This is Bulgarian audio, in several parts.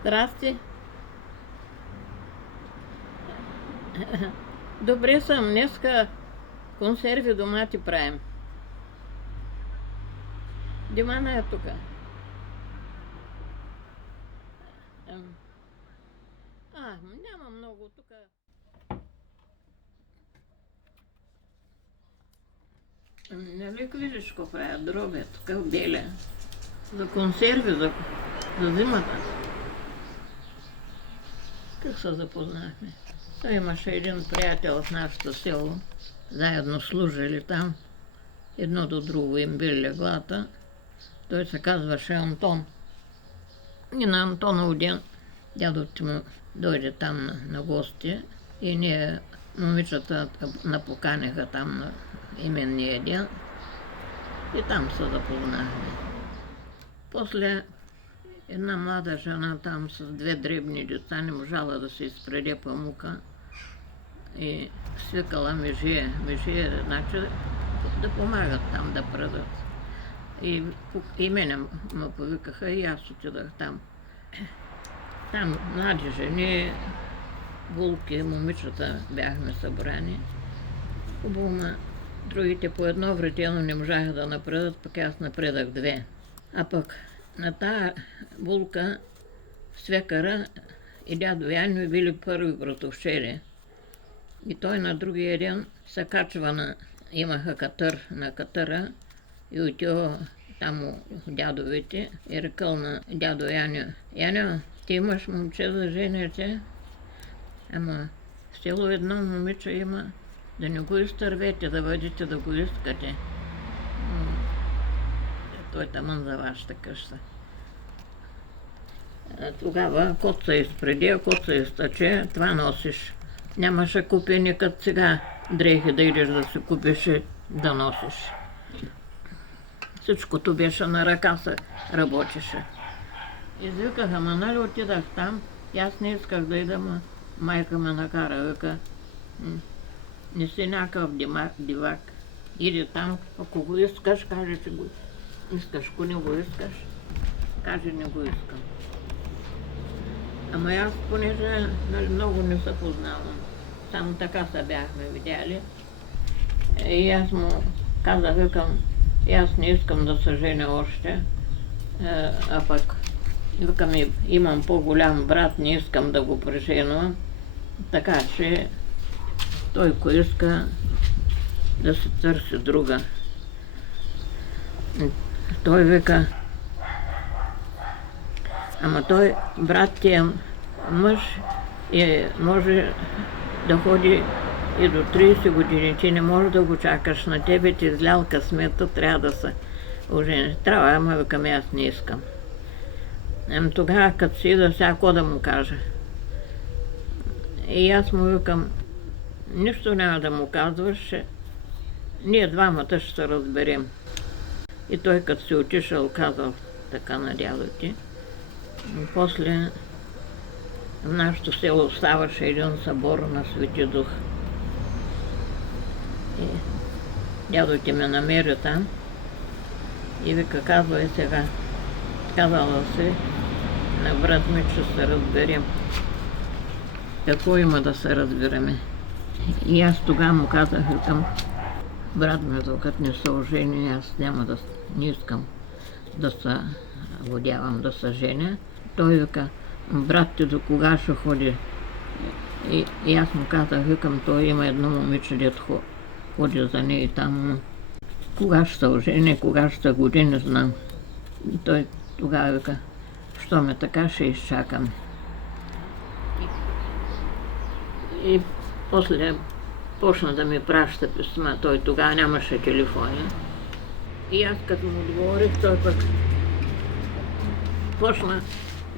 Здрасти. Добре съм. Днеска консерви домати правим. Димана е тук. Няма много тук. Нали виждаш какво правят? Дробя тук в беля. За консерви, за зимата. Как се запознахме? Той имаше един приятел в нашето село. Заедно служили там. Едно до друго им били леглата. Той се казваше Антон. И на Антонов ден дядото му дойде там на гости и ние момичета напоканиха там на именния ден и там се запознахме. После една млада жена там с две дребни деца не можала да се изпреде памука и свикала межие, значи да помагат там да предат. И мене ме повикаха и аз отидах там. Там млади жени, булки, момичета бяхме събрани. Хубаво, другите по едно вретено не можаха да напредат, пък аз напредах две. А пък на тая булка свекара и дядо Яню били първи братовчери. И той на другия ден се качва имаха катър на катъра и отива там у дядовите и рекал на дядо Яню: Яню, ти имаш момче за жените, ама в село едно момиче има, да не го изтървете, да бъдете да го искате. Той таман за вашата къща. Тогава кот се изпреди, кот се изтъче, това носиш. Нямаше купени като сега дрехи да идеш да се купиш и да носиш. Всичкото беше на ръка се работеше. Извикаха, ама нали отидах там, и аз не исках да идам, майка ме накара, вика: не си някакъв дивак, иди там, ако го искаш, кажи, че го искаш, ако не го искаш, кажи, не го искам. Ама аз, понеже много не се познавам, само така се бяхме видяли, и аз му казах, викам, и аз не искам да се женя още, а пък викам, имам по-голям брат, не искам да го преженвам, така че той, ако иска, да се търси друга. Той вика: ама той, брат ти е мъж и може да ходи и до 30 години. Ти не можеш да го чакаш. На тебе ти излял късмета, трябва да се ожениш. Трябва, ама викам, аз не искам. Тогава, като си ида, всяко да му кажа. И аз му викам: нищо няма да му казваш, ние двамата ще се разберем. И той, като си отишъл, казал така на дядо ти. После в нашето село ставаше един събор на Свети Дух. И дядо ти ме намери там и вика: казвай сега. Казала си на брат ми, че се разберем. Какво има да се разбираме? И аз тогава му казах, викам: брат ми, докато не се ожени, аз не искам да се водявам, да се женя. Той вика: брат ти до кога ще ходи? И аз му казах, викам, той има едно момиче, дето ходи за нея и там. Кога ще се ожени, кога ще годи, не знам. И той тогава вика: що ме така, ще изчакам. И после почна да ми праща писма. Той тогава нямаше телефони. И аз като му отговорих, той пък почна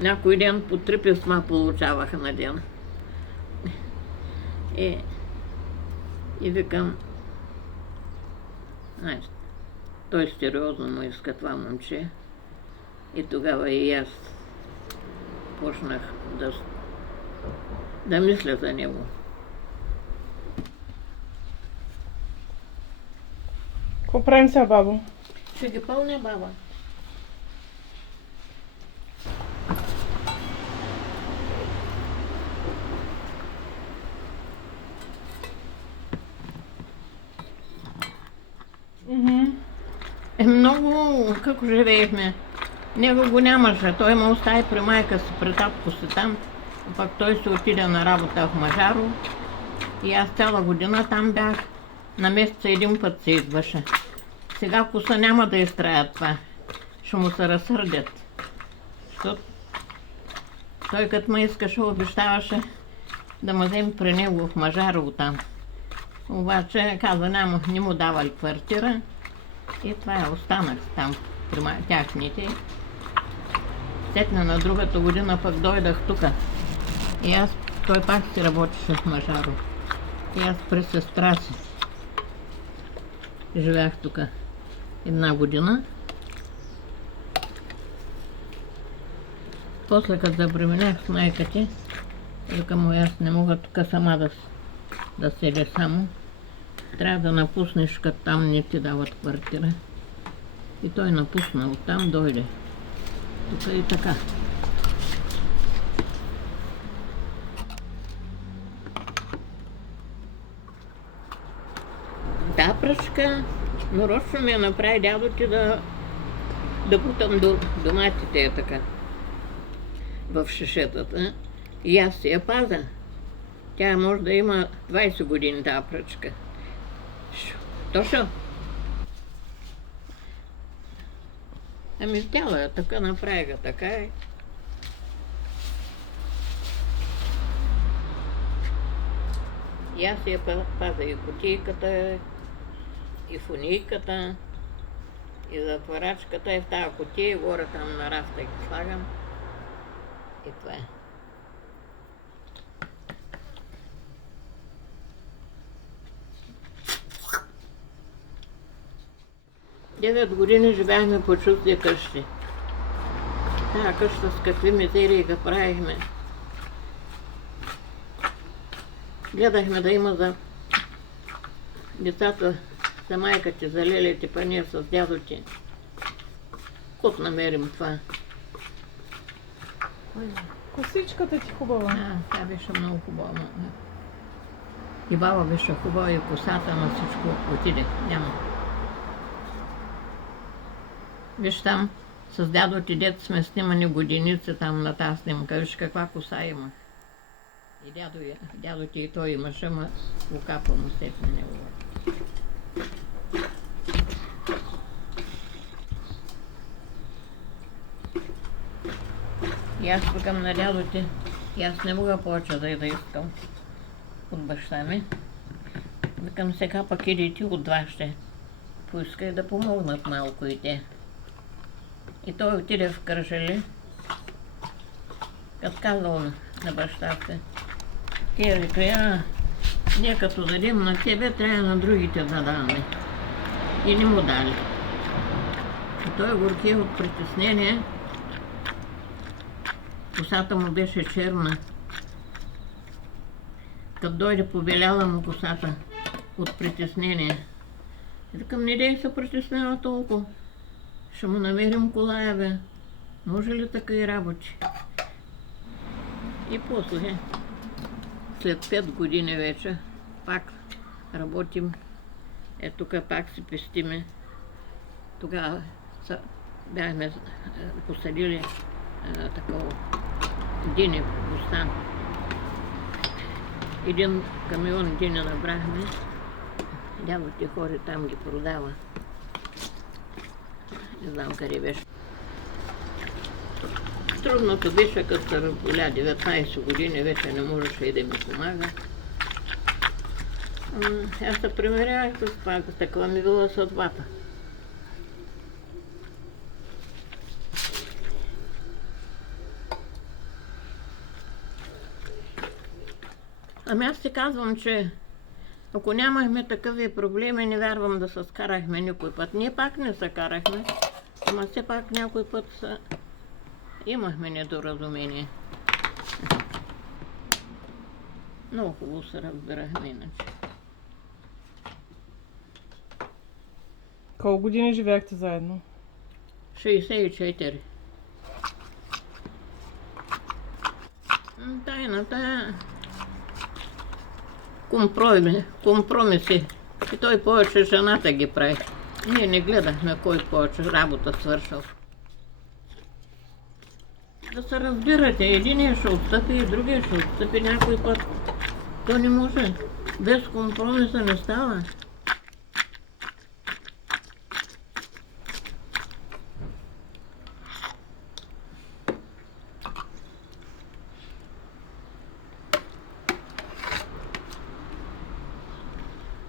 някой ден по 3 писма получаваха на ден. И викам: той сериозно му иска това момче. И тогава и аз почнах да мисля за него. Какво правим сега, бабо? Ще ги пълня, баба. Много, како живеехме. Него го нямаше. Той ме остави при майка си, при татко си там. Пък той се отиде на работа в Мажаро. И аз цяла година там бях. На месеца един път се идваше. Сега коса няма да изтраят това. Ще му се разсърдят. Защото той като ме искаше, обещаваше да ме вземе при него в Мажарово там. Обаче каза, не му давали квартира. И това е, останах там при тяхните. Сетна на другата година пък дойдах тук. И аз, той пак си работеше в Мажарово. И аз при сестра си живях тук една година. После като забременях с майка ти, викам му, аз не мога тук сама да седя само. Трябва да напуснеш, като там не ти дават квартира. И той напусна, оттам дойде. Тук и така. Та пръчка нарочно ми я направи дядо ти да бутам доматите е така в шишетата. И аз си я паза. Тя може да има 20 години тази пръчка. Точно. Ами тяла така направи го, така е. И аз я паза и кутийката, и фунийката, и затворачката, и в тази кутия, горе там на рафта ги слагам. И това е. 9 години живяхме по чужди къщи. Тая къща с какви мизерии го правихме. Гледахме да има за децата, за майка ти, за лелите, па ние с дядо ти. Кот намерим това. Косичката ти хубава. Тя беше много хубава. И баба беше хубава, и косата, на всичко отиде. Няма. Виж там, с дядо ти дет сме снимани годиници там на тази снимка. Виж каква коса имах. И дядо ти и той имаше, ма лукапа му сетне негова. И аз викам на дядо ти, и аз не мога повече да искам от баща ми. Викам, сега пък иди и ти от два ще поискай да помогнат малко и те. И той отиде в Кърджали, като казал на баща си. Тя вика, ние като дадем на тебе, трябва на другите да даме. И не му дали. И той горки от притеснение. Косата му беше черна. Като дойде, побеляла му косата от притеснение. И викам, не дей се притеснява толкова. Ще му намерим колая, бе. Може ли така и работи? И после, след 5 години вече, пак работим. Тук пак си пестиме. Тогава бяхме посадили такова дине бустан. Един камион дине набрахме. Дядо ти хори там ги продава. Не знам къде беше. Трудното беше, като се разболя 19 години, вече не можеше и да ми помага. Аз се примирявах с това, такова ми била съдбата. Ами аз ти казвам, че ако нямахме такъви проблеми, не вярвам да се скарахме никой път. Ние пак не се карахме, ама все пак някой път имахме недоразумение. Много хубаво се разбирахме иначе. Колко години живяхте заедно? 64. Тайната е компромиси. И той повече жената ги прави. Ние не гледахме кой повече работа свършил. Да се разбирате, единия ще отстъпи и другия ще отстъпи някой път. То не може. Без компромиса не става.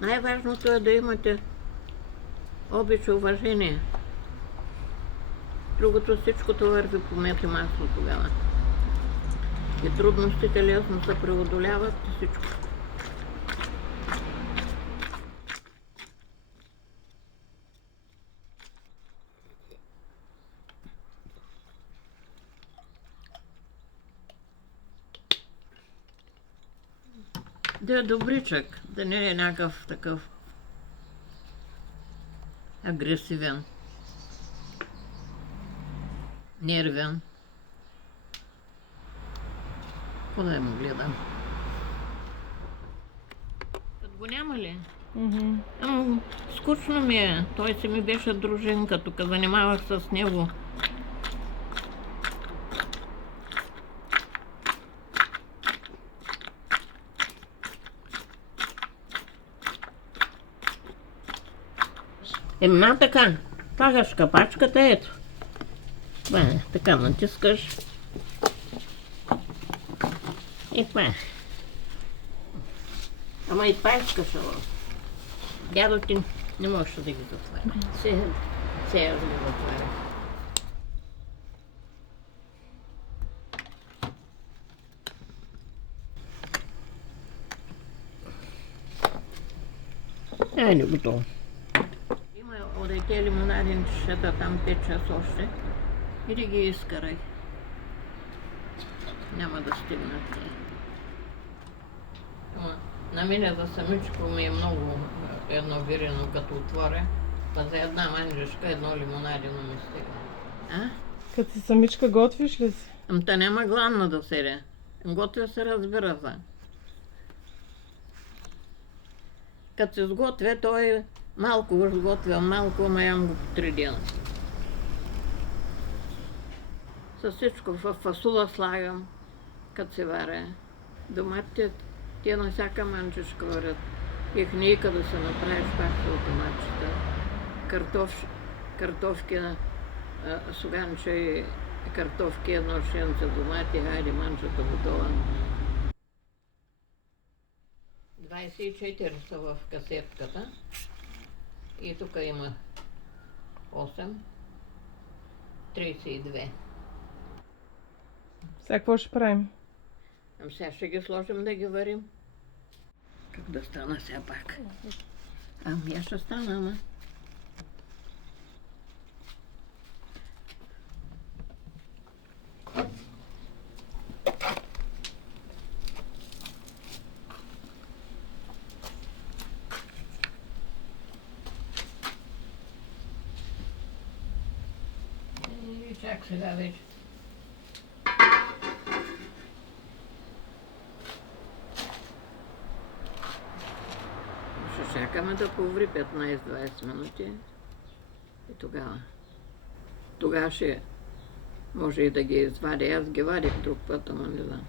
Най-важното е да имате обич и уважение. Другото всичкото върви по мед и масло тогава. И трудностите лесно се преодоляват и всичко. Да е добричък, да не е някакъв такъв агресивен, нервен. Какво да му гледам? Като го няма ли? Ама скучно ми е. Той си ми беше дружинка, тук занимавах с него. Ема така, пагаш капачката, ето. Това е, така натискаш. И това е. Ама и това искаш, ало. Дядо ти не можеш да ги затваря. Сега да ги затваря. Айде, готово. Има от тези лимонадни чешета, там 5 часа още. И да ги изкарай. Няма да стигнат те. На мене за самичко ми е много едно вирено, като отворя. Па за една манджешка, едно лимонадино ми стига. А? Като си самичка готвиш ли си? Та няма гладна да седя. Готвя се, разбира се. Като се сготвя, той малко го сготвя, малко, ама ям го по 3 дена. С всичко в фасула слагам, като се варя. Доматите, те на всяка манчешка варят. Ихнийка да се направиш пак с доматчета. Картофки, суганче и картофки, едно шенце домати, хайде манчета готова. 24 са в касетката. И тук има 8, 32. Сега какво ще правим? Сега ще ги сложим да ги варим. Как да стана сега пак? Я ще стана, ама. Чак сега вече. Ще чакаме да поври 15-20 минути и тогава. Тогава ще може и да ги извадя. Аз ги вадих друг път, ама не знам.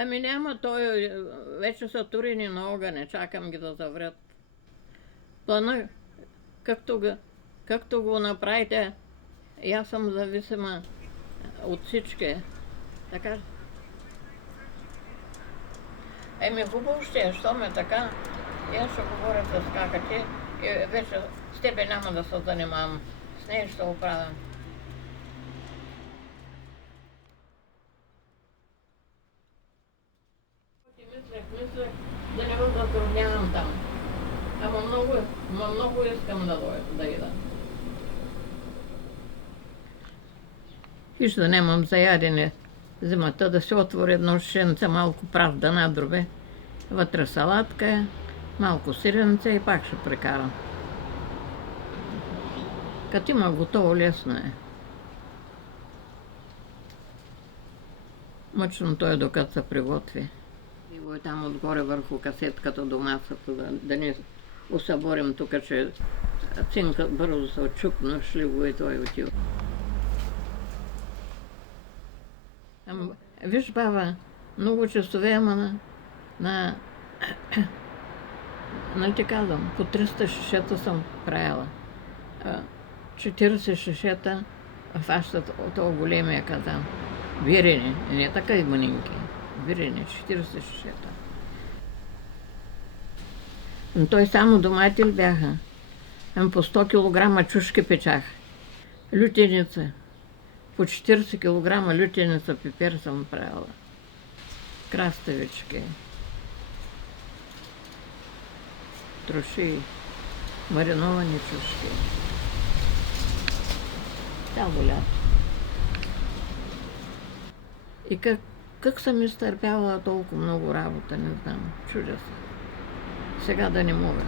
Ами няма, той вече са турени на огъня, чакам ги да заврят. Плана, както го направите, аз съм зависима от всички. Така. Еми хубаво ще е, що ме така. Аз ще говоря с кака ти и вече с тебе няма да се занимавам. С нея ще го правя. Мислех да не го затруднявам там. Ама много искам да ида. Виж да нямам за ядене зимата, да се отвори едно шенце, малко прав да надробе. Вътре салатка, е, малко сиренце и пак ще прекарам. Като има готово, лесно е. Мъчното е докато се приготви. И го е там отгоре върху касетката до масата, да не усъборим тук, че цинка бързо се отчупна, шли го и той отива. Виж, баба, много часове, ама нали ти казвам, по 300 шишета съм правила. 40 шишета фащат от това големия казан. Вирени, не така и манинки. Вирени, 40 шишета. Но той само доматил бяха. По 100 килограма чушки печах. Лютеница. По 40 килограма лютеница пипер съм правила. Краставички. Троши. Мариновани чушки. Цяло лято. И как съм изтърпяла толкова много работа, не знам. Чудесно. Сега да не мога.